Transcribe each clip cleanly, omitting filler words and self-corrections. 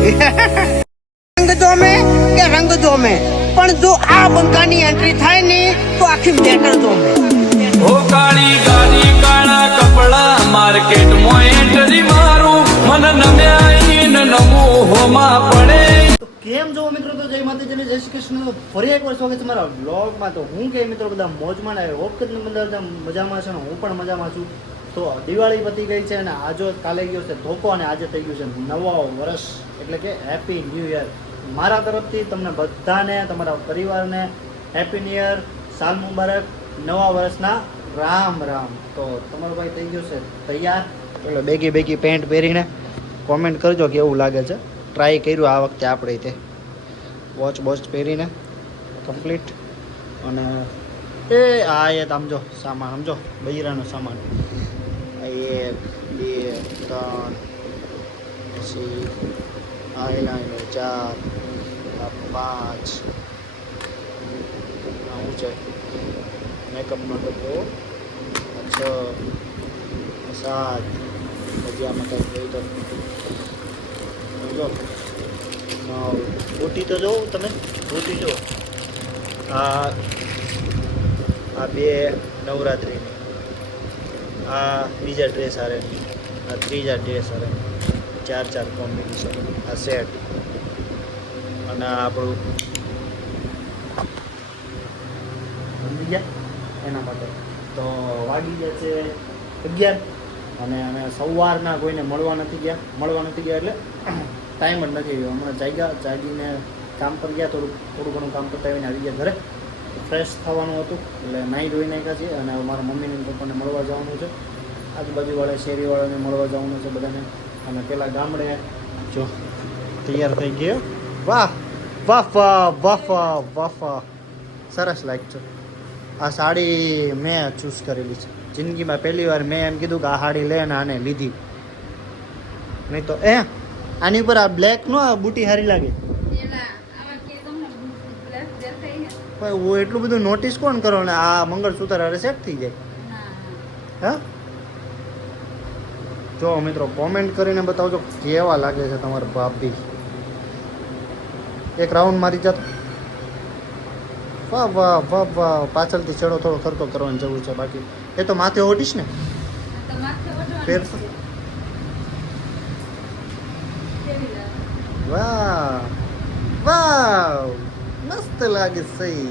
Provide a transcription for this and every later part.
રંગ જોમે કે રંગ જોમે, પણ જો આ બંકાની એન્ટ્રી થાય ને તો આખી મેટર જોમે. ઓ કાળી ગાડી કાળા કપડા માર્કેટ માં એન્ટ્રી મારું મન નમ્યા ન નમો હોમાં પડે. તો કેમ છો મિત્રો? તો જય માતાજી, જય શ્રી કૃષ્ણ. તો ફરી એકવાર સ્વાગત છે મારા વ્લોગમાં. તો હું કે મિત્રો બધા મોજમાં ને હોપ કે તમે બધા મજામાં છે ને હું પણ મજામાં છું. તો દિવાળી પતી ગઈ છે અને આજો કાલે ગયો છે ધોકો અને આજે થઈ ગયું છે નવા વર્ષ, એટલે કે હેપી ન્યૂ યર. મારા તરફથી તમને બધાને, તમારા પરિવારને હેપી ન્યૂ યર, સાલ મુબારક, નવા વર્ષના રામ રામ. તો તમારો ભાઈ થઈ ગયો છે તૈયાર. એટલે બેગી પેન્ટ પહેરીને કોમેન્ટ કરજો કેવું લાગે છે. ટ્રાય કર્યું આ વખતે આપણે તે વોચ પહેરીને કમ્પ્લીટ. અને એ આ એ સમજો સામાન, સમજો બૈરાનો સામાન. 1 2 3 પછી આઈલાઈનર 4 5 શું છે, મેકઅપનો ડબ્બો 6 7, પછી આમાં કંઈક જોઈ તો જો 9. બુટી તો જોઉં તમે, બુટી જો. આ 2 નવરાત્રિની, આ બીજા ડ્રેસ હારે, આ ત્રીજા ડ્રેસ હારે, 4 કોમ્બિનેશન, આ સેટ. અને આ આપણું સમજી ગયા એના માટે. તો વાગી ગયા છે 11 અને સવારના કોઈને મળવા નથી ગયા એટલે ટાઈમ જ નથી રહ્યો. હમણાં જાગીને કામ પર ગયા, થોડું ઘણું કામ પતાવીને આવી ગયા ઘરે. ફ્રેશ થવાનું હતું એટલે નાહી ધોઈ નાખ્યા છીએ. અને મારા મમ્મીને પપ્પાને મળવા જવાનું છે, આજુબાજુવાળા શેરીવાળાને મળવા જવાનું છે બધાને. અને પેલા ગામડે જો તૈયાર થઈ ગયો. વાહ વાહ વાહ વાહ વાહ વાહ, સરસ લાગ છે. આ સાડી મેં ચૂઝ કરેલી છે જિંદગીમાં પહેલી વાર. મેં એમ કીધું કે આ સાડી લે ને આને લીધી, નહીં તો આની ઉપર આ બ્લેક નો આ બુટી સારી લાગે. હું એટલું બધું નોટિસ કોણ કરો ને આ મંગળસૂત્ર હારે સેટ થઈ જાય. હા જો મિત્રો કોમેન્ટ કરીને બતાવજો કેવા લાગે છે તમારા ભાભી. એક રાઉન્ડ મારી જતો. વાહ વાહ વાહ વાહ. પાછળથી છેડો થોડો ખર્ચો કરવાની જરૂર છે, બાકી એ તો માથે ઓઢીશ ને ફેર. વાહ વાહ, મસ્ત લાગે. સહી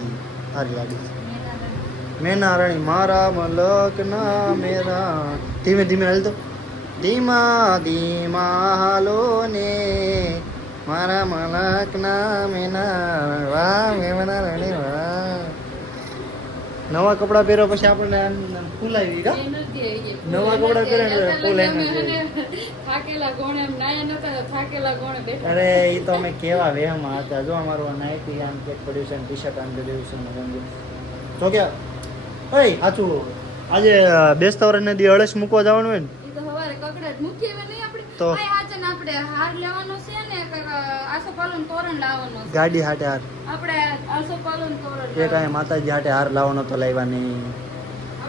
સારી લાગે છે. મેના રાણી મારા મલક ના મેરા. ધીમે ધીમે હાલતો, ધીમા ધીમા હાલો ને મારા મલક ના મેના. વાહ મેના રાણી વાહ. નવા કપડા પહેરો પછી આપણને ફૂલ આવી ગયા. નવા કપડા પહેરે ફૂલ અરે એ તો અમે કેવા વેહમાં હતા. જો અમારું નાઇટી આમ ચેક પડ્યું છે, ટી શર્ટ આમ પડ્યું છે. તો કે ઓય સાચું આજે બેસતા વર્ષને દી અળસ મૂકવા જવાનું હોય ને તો ગાડી હાટે હાર કાંઈ માતાજી હાટે હાર લાવવાનો તો લાવ્યા નહીં.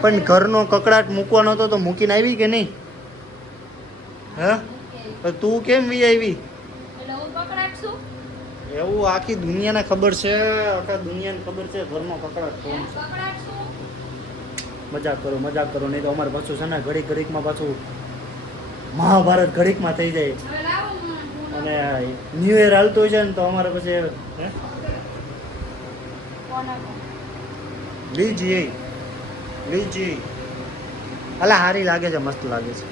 પણ ઘરનો કકડાટ મૂકવાનો હતો તો મૂકીને આવી કે નહીં? હા તું કેમ વી આવી? એવું આખી દુનિયાને ખબર છે, ઘરનો કકડાટ કોણ છે. મજાક કરો નહીં તો અમારે પાછું છે ને ઘડીકમાં પાછું મહાભારત ઘડીકમાં થઈ જાય. અને ન્યુ યર હાલતું હોય છે ને તો અમારે પછી લીજી અલા હારી લાગે છે, મસ્ત લાગે છે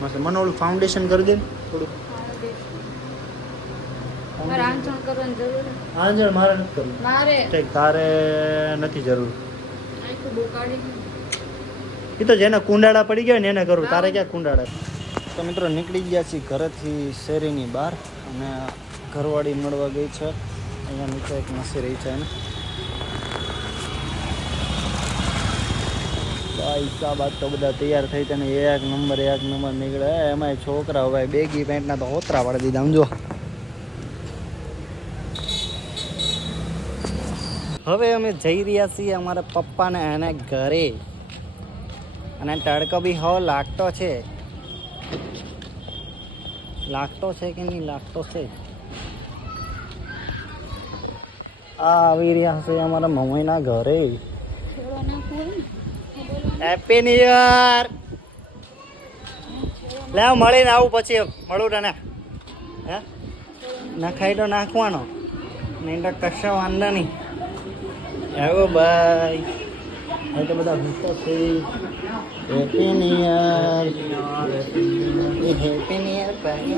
મસ્ત. મને ઓલું ફાઉન્ડેશન કરી દે થોડું. આંજણ મારે નથી કરવું. તારે નથી જરૂર. એ તો જેને કુંડાળા પડી ગયા ને એને કરું, તારે ક્યાં કુંડાળા. તો મિત્રો નીકળી ગયા છીએ ઘરેથી શેરીની બહાર અને ઘરવાળી મળવા ગઈ છે. અહીંયા નીચે એક માસી રહી છે એને. ભાઈ સાહેબ આજ તો બધા તૈયાર થઈ તેને એક નંબર નીકળે. એમાં છોકરા ભાઈ બેગી પેન્ટના તો હોતરા પાડી દીધા સમજો. હવે અમે જઈ રહ્યા છીએ અમારા પપ્પાને એને ઘરે. અને તડકો બી હો લાગતો છે. લાગતો છે કે નહીં લાગતો છે. આ આવી રહ્યા છે અમારા મમ્મીના ઘરે. Happy new year. લે મળીને આવું પછી મળું તને. હે નખાઈ તો નાખવાનો નહીં તો કશો વાંધો નહીં. આવો ભાઈ હવે તો બધા હસતો છે. Happy new year. Happy new year ભાઈ.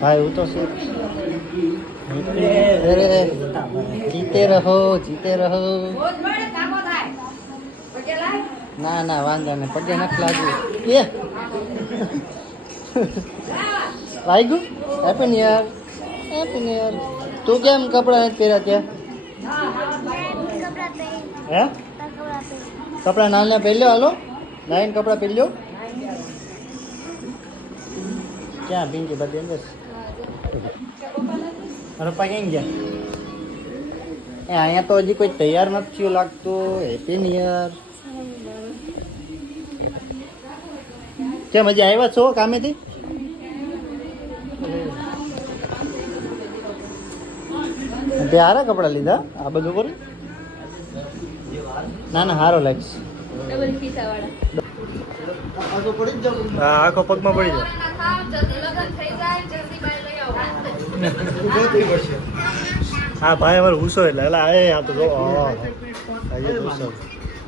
ભાઈ હું તો છે. જીતે રહો જીતે રહો. ના ના વાંધો નહીં પગે નથી લાગ્યું. એ લાગ્યું. Happy new year. Happy new year. તું કેમ કપડા નથી પહેર્યા ત્યાં? હે કપડા નાના પહેરી લો. હાલો નાઈને કપડા પહેરી લો. ક્યાં પિંકી બધી અંદર? પપ્પા કેમ ગયા? એ અહીંયા તો હજી કોઈ તૈયાર નથી થયું લાગતું. Happy new year. કેમ હજી આવ્યા છો કામેથી? તે હારા કપડા લીધા આ બધું કરું. ના ના હારો લાગશે. હા આખો પગમાં પડી જાય. હા ભાઈ અમારે હુસો એટલે એટલે આ તો જો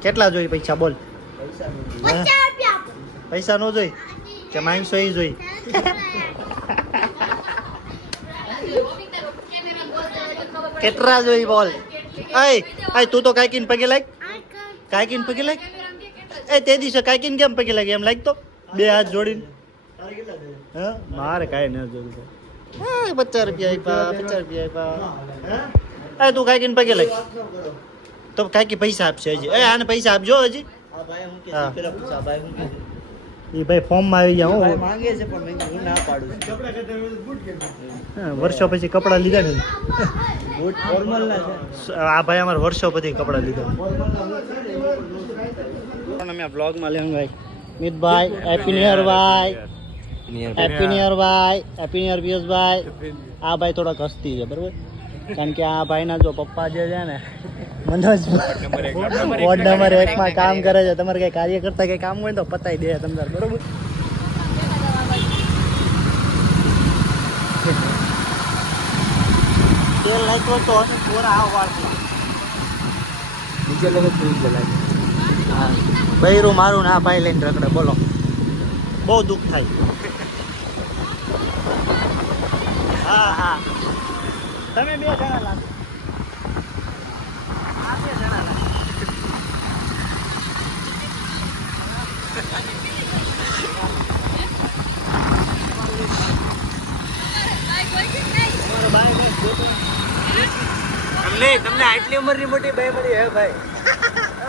કેટલા જોઈ પૈસા બોલ? પૈસા નો જોઈ કે માંગશો એ જોઈ? કેટલા જોઈ બોલ? અય તું તો કાકીને પગે લાગ. કાકીને પગે લાગ. એ તે દિવસે કાકીને કેમ પગે લાગી એમ લાગતો? બે હાથ જોડીને. હા મારે કાંઈ ન જોયું. 50 રૂપિયા આપ્યા. 50 રૂપિયા આપ્યા. તું કાકીને પગે લાગ તો કાકી પૈસા આપશે હજી. આને પૈસા આપજો હજી. હા એ ભાઈ ફોર્મમાં આવી ગયા. હું માંગે છે પણ હું ના પાડું છું. વર્ષો પછી કપડાં લીધા ને. બૂટ ફોર્મલ ના છે. આ ભાઈ અમારે વર્ષો પછી કપડાં લીધા. અમે બ્લોગમાં લેવું ભાઈ. મિતભાઈ હેપી ન્યુ યર ભાઈ. હેપી ન્યુ યર ભાઈ. હેપી ન્યુ યર પિયુષભાઈ. આ ભાઈ થોડાક હસ્તી છે બરાબર. કારણ કે આ ભાઈના જો પપ્પા જે છે ને મનોજ વોર્ડ નંબર 1 માં કામ કરે છે. તમારે કઈ કાર્ય કરતા કઈ કામ હોય તો પતાવી દે તમને બરોબર. તેલ નાખ્યો તો થોડા આવ વાળતી નીચે લગે તું જલાય. હા બૈરું મારું ના ભાઈ લઈને રખડે. બોલો બહુ દુઃખ થાય. હા હા તમે 2 જણા લાગો. આ 2 જણા લાગો. તમને આટલી ઉંમરની મોટી ભાઈ મળી હે ભાઈ.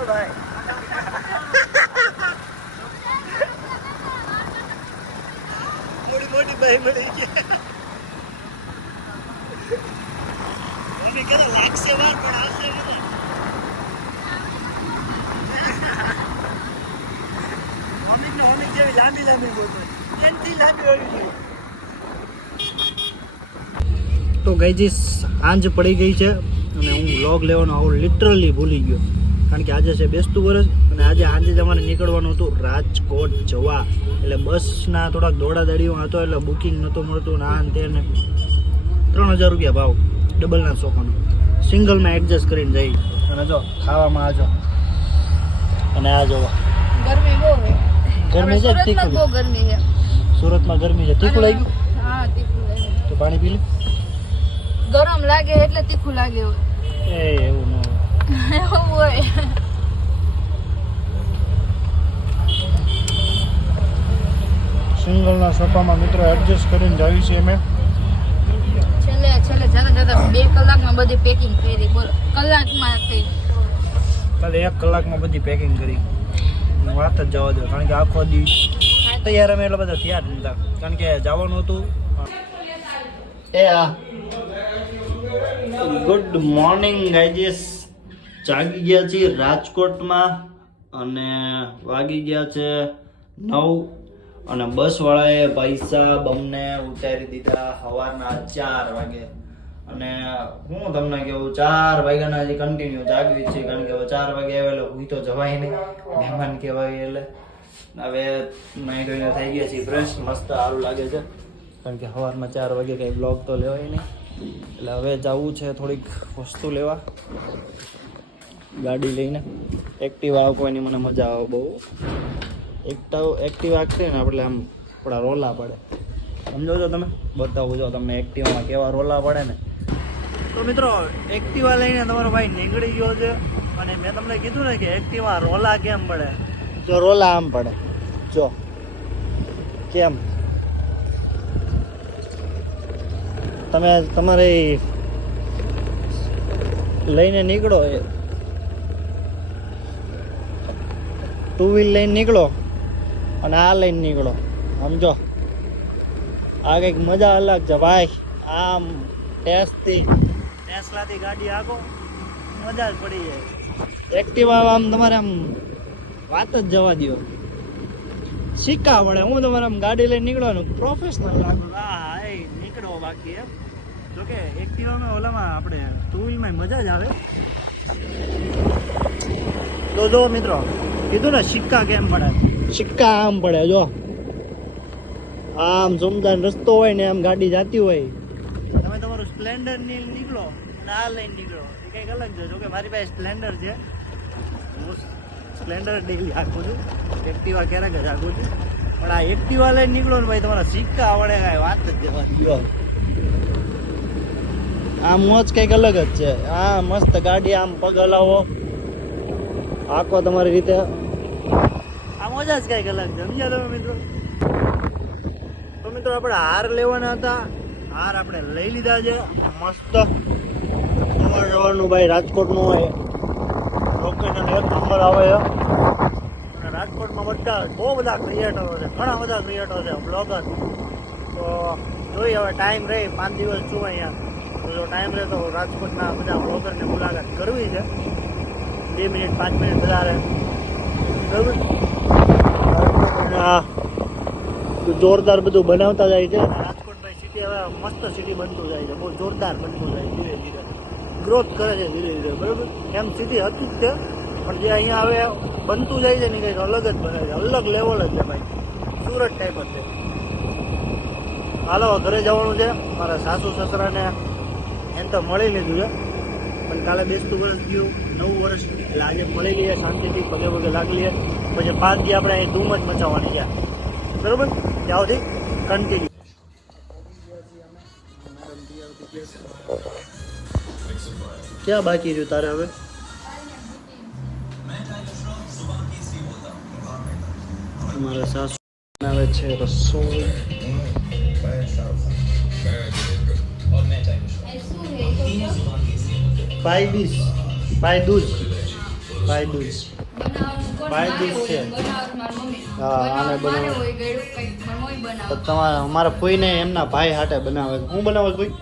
ભાઈ મોટી ભાઈ મળી ગયા. લાગશે વાર પણ આવશે બધા. હોમિક જેવી લાંબી લાંબી બોલતો એનથી લાંબી હોવી જોઈએ. તો ગઈજી સાંજ પડી ગઈ છે અને હું વ્લોગ લેવાનો આવું લિટરલી ભૂલી ગયો. કારણ કે આજે છે બેસતું વર્ષ અને આજે સાંજે જ અમારે નીકળવાનું હતું રાજકોટ જવા. એટલે બસના થોડાક દોડાદડીઓ હતો એટલે બુકિંગ નહોતું મળતું ને આ ને તે ને. 3000 રૂપિયા ભાવ ડબલના સોફાનો. સિંગલમાં એડજસ્ટ કરીને જઈ. અને જો ખાવામાં આજો અને આ જોવા ગરમી બહુ છે. ગરમી છે. તીખું બહુ ગરમી છે. સુરતમાં ગરમી છે. તીખું લાગ્યું? હા તીખું લાગે. તો પાણી પી લે. ગરમ લાગે એટલે તીખું લાગે. એ એવું ન હોય. એવું હોય. સિંગલના સોફામાં મિત્રો એડજસ્ટ કરીને જાવી છે અમે. છેલ્લે જતા 2 કલાકમાં બધી પેકિંગ કરી. બોલો કલાકમાં થઈ. કાલે 1 કલાકમાં બધી પેકિંગ કરી. વાત જ જવા દો. કારણ કે આખો દી તૈયાર અમે એટલા બધા થયા જ નતા. કારણ કે જવાનું હતું. એ આ ગુડ મોર્નિંગ ગાઈઝ. જાગી ગયા છીએ રાજકોટમાં અને વાગી ગયા છે 9 અને બસવાળાએ પૈસા બમને ઉતારી દીધા સવારના 4 વાગે. અને હું તમને કેવું 4 વાગ્યાના હજી કન્ટિન્યુ જાગવી છે, કારણ કે હવે 4 વાગે આવેલો હું તો જવાય નહીં, મહેમાન કહેવાય. એટલે હવે નાઈ ધોઈને થઈ ગયા છીએ ફ્રેશ, મસ્ત સારું લાગે છે, કારણ કે સવારમાં 4 વાગે કંઈ બ્લોગ તો લેવાય નહીં. એટલે હવે જવું છે થોડીક વસ્તુ લેવા ગાડી લઈને. એક્ટિવા આપવાની મને મજા આવે બહુ. એક્ટિવા આખી ને આપણે આમ થોડા રોલા પડે, સમજો છો તમે? બતાવું જો તમને એક્ટિવામાં કેવા રોલા પડે ને. તો મિત્રો એક્ટિવા લઈને તમારો ભાઈ નીકળી ગયો છે, અને મેં તમને કીધું ને કે એક્ટિવા રોલા કેમ પડે. જો રોલા આમ પડે, જો કેમ. તમે તમારે લઈને નીકળો, 2 વ્હીલ લઈને નીકળો અને આ લઈને નીકળો, સમજો આ કંઈક મજા અલગ છે ભાઈ. આમ ટેસ્લાથી ગાડી આખો મજા જ પડી જાય. એક્ટિવા આમ તમારે આમ વાત જ જવા દો, સિક્કા પડે. હું તમારે આમ ગાડી લઈને નીકળવાનું પ્રોફેશનલ લાગુ. હા એ નીકળો બાકી એમ. જોકે એક્ટિવામાં ઓલામાં આપણે 2 વ્હીલમાં મજા જ આવે. તો જો મિત્રો કીધું ને સિક્કા કેમ પડે, સિક્કા આમ પડે. જો આમ સુમદાન રસ્તો હોય ને આમ ગાડી જતી હોય, તમે તમારું સ્પ્લેન્ડર ની નીકળો અને આ લઈને નીકળો, એ કંઈક અલગ છે. જોકે મારી પાસે સ્પ્લેન્ડર છે, હું સ્પ્લેન્ડર ડેલી હાંકું છું, એક્ટિવા ક્યારેક જ હાંકું છું. પણ આ એક્ટિવા લઈને નીકળો ને ભાઈ, તમારા સિક્કા વડે કાંઈ વાત જ જવા. આ મોજ કંઈક અલગ જ છે. આ મસ્ત ગાડી આમ પગ હલાવો, આખો તમારી રીતે, આ મજા જ કંઈક અલગ છે. સમજ્યા તમે મિત્રો? તો મિત્રો આપણે હાર લેવાના હતા, હાર આપણે લઈ લીધા છે. મસ્ત અમાર જવાનું ભાઈ રાજકોટનું હોય, લોકેશન 1 નંબર આવે છે. અને રાજકોટમાં બહુ બધા ક્રિએટરો છે, ઘણા બધા ક્રિએટરો છે, બ્લોગર. તો જોઈએ હવે ટાઈમ રહે, 5 દિવસ છું અહીંયા, તો જો ટાઈમ રહે તો રાજકોટના બધા બ્લોગરની મુલાકાત કરવી છે. 2 મિનિટ 5 મિનિટ વધારે, બરાબર? જોરદાર બધું બનાવતા જાય છે. રાજકોટ ભાઈ સિટી હવે મસ્ત સિટી બનતું જાય છે, બહુ જોરદાર બનતું જાય, ધીરે ધીરે ગ્રોથ કરે છે, ધીરે ધીરે, બરાબર? એમ સિટી હતું જ તે, પણ જે અહીંયા હવે બનતું જાય છે ને કંઈક અલગ જ બને છે, અલગ લેવલ જ છે ભાઈ, સુરત ટાઈપ જ છે. હાલો ઘરે જવાનું છે. મારા સાસુ સસરાને એમ તો મળી લીધું છે, પણ કાલે બેસતું વર્ષ ગયું, 9 વર્ષ, એટલે આજે મળી લઈએ શાંતિથી, પગે પગે લાગી લઈએ. પછી 5 દી આપણે અહીં ધૂમ જ મચાવવાની છે, બરાબર? ત્યાં સુધી કન્ટિન્યુ. ક્યાં બાકી રહ્યું તારે હવે? મારા સાસુ બનાવે છે રસોઈ. પાયદીસ છે. હા આને બનાવે તો તમારા અમારા કોઈને એમના ભાઈ હાટે બનાવે. હું બનાવે કોઈ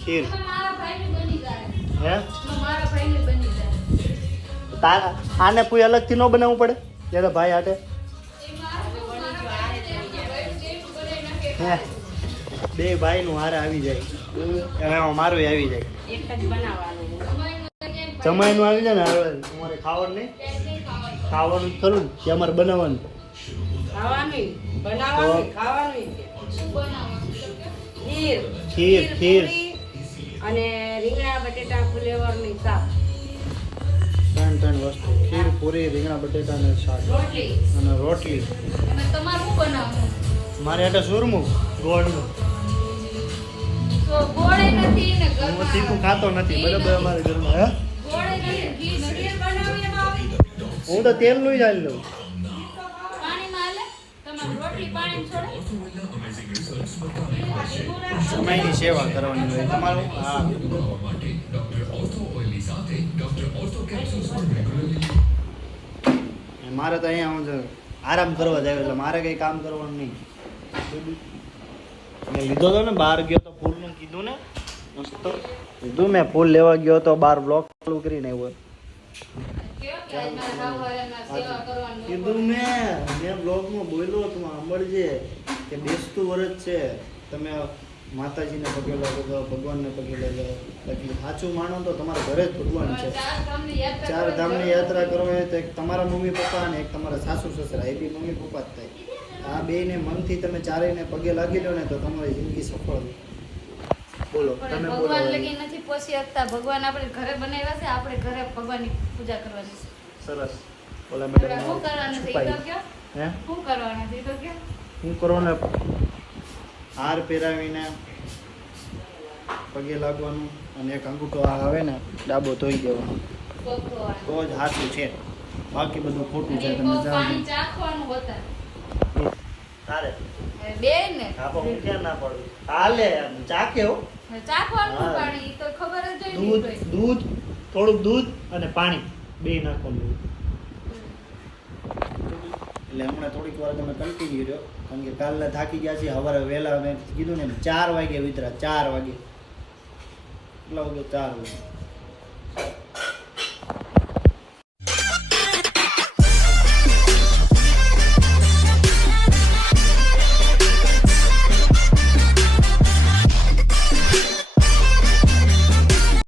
ખીર હે તારા આને કોઈ અલગથી ન બનાવવું પડે ત્યારે ભાઈ હાટે હે? 2 ભાઈનું હારે આવી જાય, હવે મારું આવી જાય, જમાઈનું આવી જાય ને. હવે તમારે ખાવાનું નહીં, ખાવાનું જ ખરું ને, કે અમારે બનાવવાનું? ખીર અને રીંગણા બટેટા ફુલેવરની શાક, 3 વસ્તુ: ખીર, પૂરી, રીંગણા બટેટા ને શાક અને રોટલી. મારે એટલે સુરમું ગોળનું. હું તીખું ખાતો નથી, બરાબર? અમારે ઘરમાં હે હું તો તેલનું જ હાલી લઉં. સમયની સેવા કરવાની હોય તમારું. હા મારે તો અહીંયા હું આરામ કરવા જાય, એટલે મારે કંઈ કામ કરવાનું નહીં. મેં લીધો હતો ને, બહાર ગયો તો ફૂલનું કીધું ને, મસ્ત લીધું મેં ફૂલ લેવા ગયો તો, બહાર બ્લોક ચાલુ કરીને આવ્યો. આજ મારે ખાવાના સેવા કરવાની કીધું મેં બ્લોગમાં બોલ્યો તું સાંભળજે કે બેસતું વર્ષ છે તમે માતાજીને પગે લાગો ભગવાનને પગે લાગો એટલે સાચું માનો તો તમારા ઘરે જ ભગવાન છે. ચાર ધામની યાત્રા કરો એ તો એક તમારા મમ્મી પપ્પા અને એક તમારા સાસુ સસરા એ બી મમ્મી પપ્પા જ થાય. આ બેયને મનથી તમે ચારેયને પગે લાગી લો ને તો તમારી જિંદગી સફળ. બોલો પણ તમે બોલો. ભગવાન લગી નથી પહોંચી શકતા. ભગવાન આપણે ઘરે બનાવ્યા છે, આપણે ઘરે ભગવાનની પૂજા કરવાની છે. સરસ. ઓલા આપણે મેડમ શું કરવાનું છે એ તો કયો? હે શું કરવાનું છે એ તો કયો? હું કરો ને હાર પહેરાવીને પગે લાગવાનું અને એક અંગૂઠો આ આવે ને ડાબો ધોઈ દેવાનો ભગવાન. તો જ હાથું છે, બાકી બધું ખોટું છે. અને તમે બહુ પાણી જાણો ચાખવાનું હોતા. તારે બે ને આપો હું ક્યાં ના પડું હાલે ચાકે હો. ચાખવાનું હા. પાણી ઈ તો ખબર જ હોય ને દૂધ દૂધ થોડુંક દૂધ અને પાણી બે નાખવાનું. એટલે હમણાં થોડીક વાર તમે કન્ટિન્યુ રહ્યો કારણ કે કાલના થાકી ગયા છીએ. સવારે વહેલા મેં કીધું ને 4 વાગે વિતરા 4 વાગે કેટલા વાગે 4 વાગે